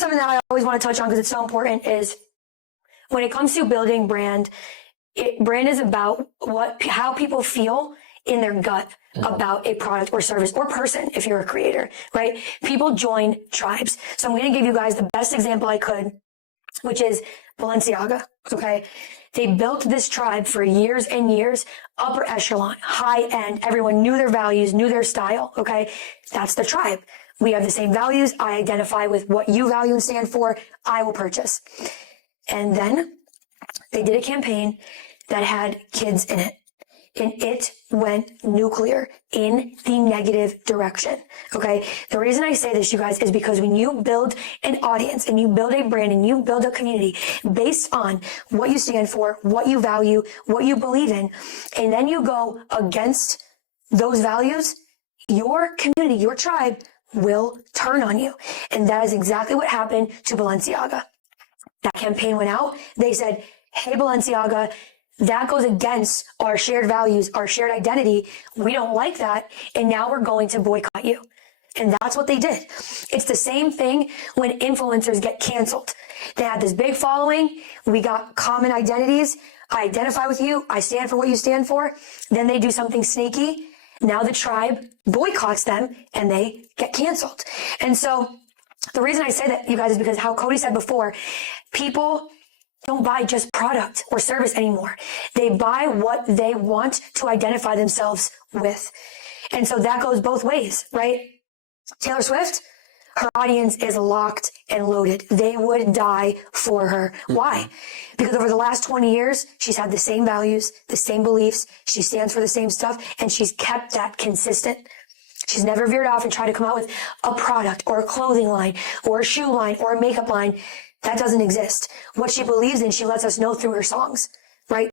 something that I always want to touch on because it's so important is when it comes to building brand, brand is about how people feel in their gut about a product or service or person if you're a creator, right? People join tribes. So I'm going to give you guys the best example I could, which is Balenciaga, okay? They built this tribe for years and years, upper echelon, high end. Everyone knew their values, knew their style, okay? That's the tribe. We have the same values. I identify with what you value and stand for. I will purchase. And then they did a campaign that had kids in it. And it went nuclear in the negative direction, okay? The reason I say this, you guys, is because when you build an audience and you build a brand and you build a community based on what you stand for, what you value, what you believe in, and then you go against those values, your community, your tribe will turn on you. And that is exactly what happened to Balenciaga. That campaign went out. They said, hey, Balenciaga, that goes against our shared values, our shared identity. We don't like that. And now we're going to boycott you. And that's what they did. It's the same thing when influencers get canceled. They had this big following. We got common identities. I identify with you. I stand for what you stand for. Then they do something sneaky. Now the tribe boycotts them and they get canceled. And so the reason I say that, you guys, is because how Cody said before, people don't buy just product or service anymore. They buy what they want to identify themselves with. And so that goes both ways, right? Taylor Swift, her audience is locked and loaded. They would die for her. Why? Because over the last 20 years, she's had the same values, the same beliefs. She stands for the same stuff, and she's kept that consistent. She's never veered off and tried to come out with a product or a clothing line or a shoe line or a makeup line. That doesn't exist. What she believes in, she lets us know through her songs, right?